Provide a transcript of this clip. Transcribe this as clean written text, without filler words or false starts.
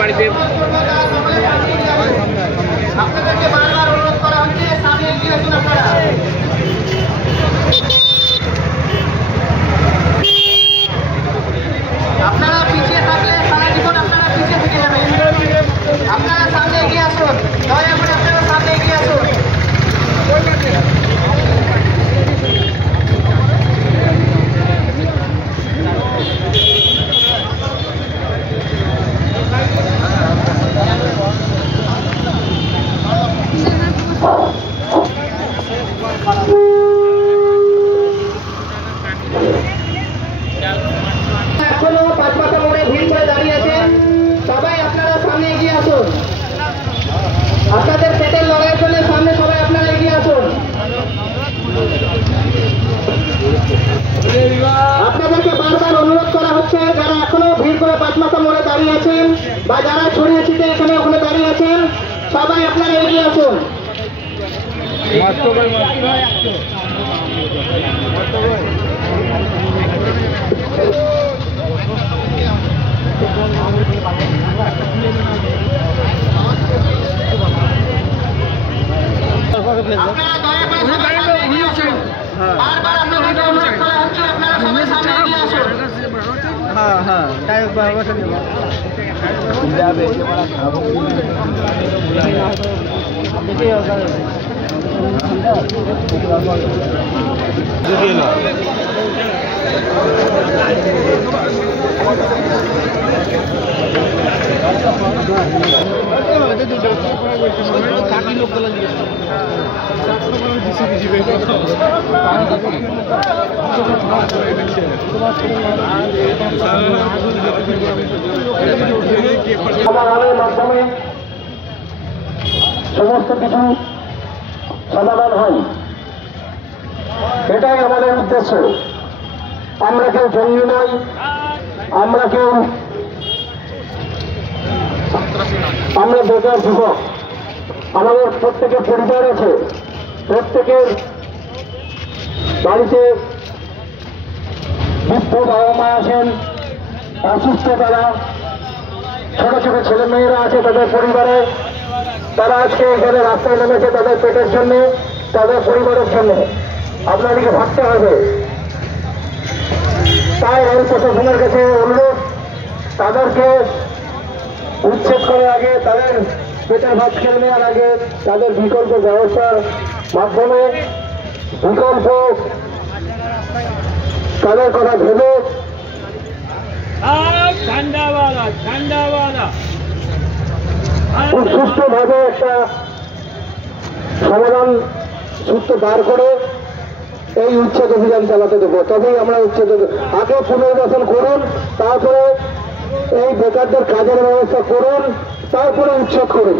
বাড়িতে আপনাদেরকে বারবার অনুরোধ করা হচ্ছে সামনে এগিয়ে আসুন আপনারা। আপনারা পিছিয়ে থাকলে সারা জীবন আপনারা পিছিয়ে থেকে যাবেন। আপনারা সামনে এগিয়ে আসুন, দয়া করে আপনারা সামনে এগিয়ে আসুন। এখনো পাঁচমাথা মোড়ে ভিড় করে দাঁড়িয়ে আছেন, সবাই আপনারা সামনে এগিয়ে আসুন। আপনাদের পেটের লড়াইয়ের জন্য সামনে সবাই আপনারা এগিয়ে আসুন। আপনাদেরকে বারবার অনুরোধ করা হচ্ছে, যারা এখনো ভিড় করে পাঁচমাথা মোড়ে দাঁড়িয়ে আছেন বা যারা ছড়িয়ে ছিটে এখানে ওখানে দাঁড়িয়ে আছেন, সবাই আপনারা এগিয়ে আসুন। আপনারা দয়া করে সবাই সামনে এগিয়ে আসুন। বারবার আপনাদেরকে অনুরোধ করা হচ্ছে, আপনারা সবাই সামনে এগিয়ে আসুন। সমাধানের মাধ্যমে সমস্ত কিছু সমাধান হয়, এটাই আমাদের উদ্দেশ্য। আমরা কেউ জঙ্গি নই, আমরা বেকার যুবক। আমাদের প্রত্যেকের পরিবার আছে, প্রত্যেকের বাড়িতে বৃদ্ধ বাবা মা আছেন, অসুস্থ তারা, ছোট ছোট ছেলে মেয়েরা আছে তাদের পরিবারে। তারা আজকে এখানে রাস্তায় নেমেছে তাদের পেটের জন্য, তাদের পরিবারের জন্য। আপনাদেরকে ভাবতে হবে। তাই রেল প্রশাসনের কাছে অনুরোধ, তাদেরকে উচ্ছেদ করার আগে, তাদের পেটের ভাত খেয়ে নেওয়ার আগে তাদের বিকল্প ব্যবস্থার মাধ্যমে বিকল্প তাদের কথা ভেবে খুব সুষ্ঠুভাবে একটা সমাধান সূত্র বার করে এই উচ্ছেদ অভিযান চালাতে দেবো। তবেই আমরা উচ্ছেদ, আগে পুনর্বাসন করুন, তারপরে এই বেকারদের কাজের ব্যবস্থা করুন, তারপরে উচ্ছেদ করুন।